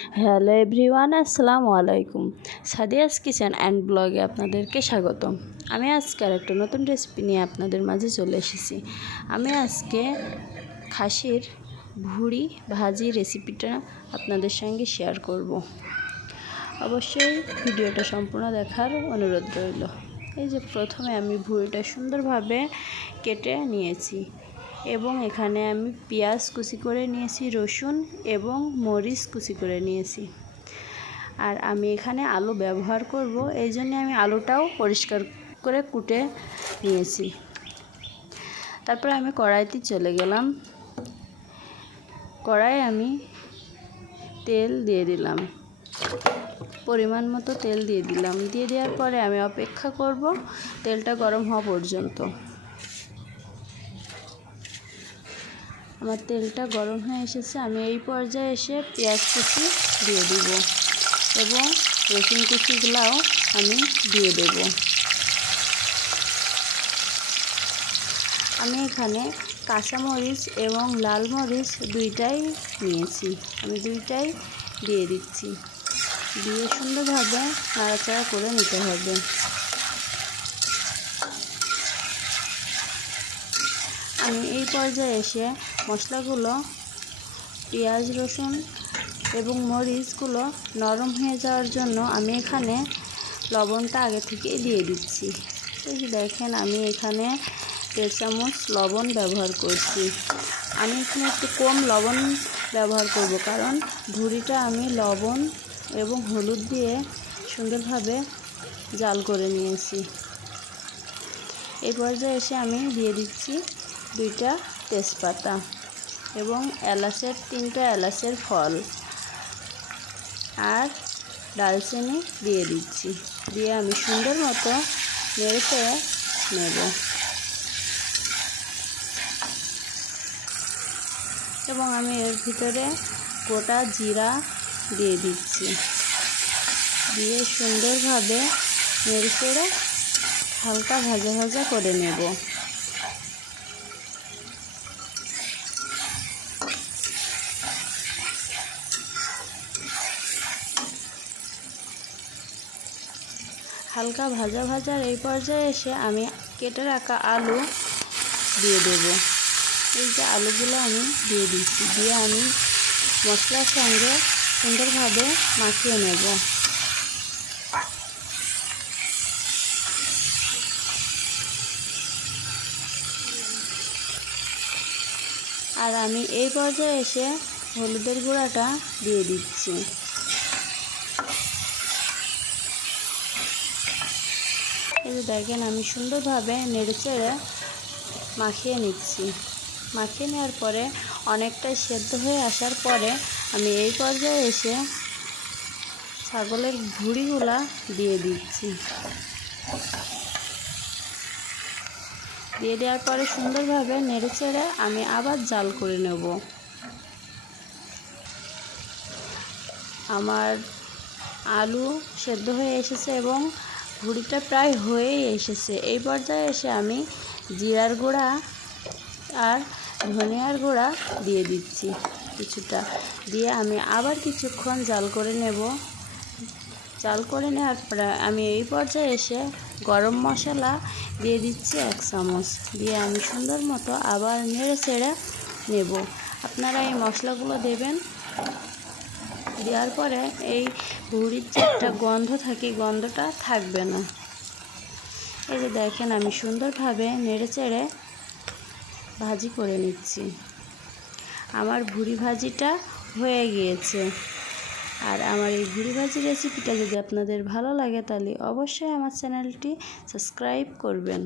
Hello everyone, আসসালামু আলাইকুম। Sadia's kitchen and ব্লগে আপনাদেরকে স্বাগতম। আমি আজকে আর একটা নতুন রেসিপি নিয়ে আপনাদের মাঝে চলে এসেছি। আমি আজকে খাসির ভুঁড়ি ভাজি রেসিপিটা আপনাদের সঙ্গে শেয়ার করব। অবশ্যই ভিডিওটা সম্পূর্ণ দেখার অনুরোধ রইল। এই যে প্রথমে আমি ভুঁড়িটা সুন্দরভাবে কেটে নিয়েছি এবং এখানে আমি পেঁয়াজ কুচি করে নিয়েছি, রসুন এবং মরিচ কুচি করে নিয়েছি। আর আমি এখানে আলু ব্যবহার করব, এই জন্য আমি আলুটাও পরিষ্কার করে কুটে নিয়েছি। তারপরে আমি কড়াইতে চলে গেলাম। কড়াইয়ে আমি তেল দিয়ে দিলাম, পরিমাণ মতো তেল দিয়ে দিলাম। দিয়ে দেওয়ার পরে আমি অপেক্ষা করব তেলটা গরম হওয়া পর্যন্ত। আমার তেলটা গরম হয়ে এসেছে। আমি এই পর্যায়ে এসে পেঁয়াজ কুচি দিয়ে দিব এবং রসুন কুচিগুলাও আমি দিয়ে দেব। আমি এখানে কাঁচামরিচ এবং লাল মরিচ দুইটাই নিয়েছি, আমি দুইটাই দিয়ে দিচ্ছি। দিয়ে সুন্দরভাবে নাড়াচাড়া করে নিতে হবে। আমি এই পর্যায়ে এসে মশলাগুলো, পেঁয়াজ রসুন এবং মরিচগুলো নরম হয়ে যাওয়ার জন্য আমি এখানে লবণটা আগে থেকেই দিয়ে দিচ্ছি। এই যে দেখেন, আমি এখানে 1.5 চামচ লবণ ব্যবহার করছি। আমি এখানে একটু কম লবণ ব্যবহার করব, কারণ ভুঁড়িটা আমি লবণ এবং হলুদ দিয়ে সুন্দরভাবে জাল করে নিয়েছি। এই পর্যায়ে এসে আমি দিয়ে দিচ্ছি 2টা তেজপাতা এবং তিনটা এলাচের ফল আর দারচিনি দিয়ে দিচ্ছি। দিয়ে আমি সুন্দর মতো নেড়ে নেব এবং আমি এর ভিতরে গোটা জিরা দিয়ে দিচ্ছি। দিয়ে সুন্দরভাবে নেড়ে হালকা ভাজা ভাজা করে নেব। হালকা ভাজার এই পর্যায়ে এসে আমি কেটে রাখা আলু দিয়ে দেব। এই যে আলুগুলো আমি দিয়ে দিচ্ছি। দিয়ে আমি মশলার সঙ্গে সুন্দরভাবে মাখিয়ে নেব। আর আমি এই পর্যায়ে এসে হলুদের গুঁড়াটা দিয়ে দিচ্ছি। এই যে দেখেন, আমি সুন্দরভাবে নেড়েচেড়ে মাখিয়ে নিচ্ছি। মাখিয়ে নেওয়ার পরে অনেকটাই সেদ্ধ হয়ে আসার পরে আমি এই পর্যায়ে এসে ছাগলের ভুঁড়িগুলা দিয়ে দিচ্ছি। দিয়ে দেওয়ার পরে সুন্দরভাবে নেড়েচেড়ে আমি আবার জাল করে নেব। আমার আলু সেদ্ধ হয়ে এসেছে এবং ভুঁড়িটা প্রায় হয়েই এসেছে। এই পর্যায়ে এসে আমি জিরার গুঁড়া আর ধনিয়ার গুঁড়া দিয়ে দিচ্ছি কিছুটা। দিয়ে আমি আবার কিছুক্ষণ জাল করে নেব। জাল করে নেওয়ার পরে আমি এই পর্যায়ে এসে গরম মশলা দিয়ে দিচ্ছি 1 চামচ। দিয়ে আমি সুন্দর মতো আবার নেড়ে চেড়ে নেব। আপনারা এই মশলাগুলো দেবেন। দেওয়ার পরে এই ভুঁড়ির যে একটা গন্ধ থাকে, গন্ধটা থাকবে না। এই যে দেখেন, আমি সুন্দরভাবে নেড়ে চেড়ে ভাজি করে নিচ্ছি। আমার ভুঁড়ি ভাজিটা হয়ে গিয়েছে। আর আমার এই ভুঁড়ি ভাজি রেসিপিটা যদি আপনাদের ভালো লাগে, তাহলে অবশ্যই আমার চ্যানেলটি সাবস্ক্রাইব করবেন।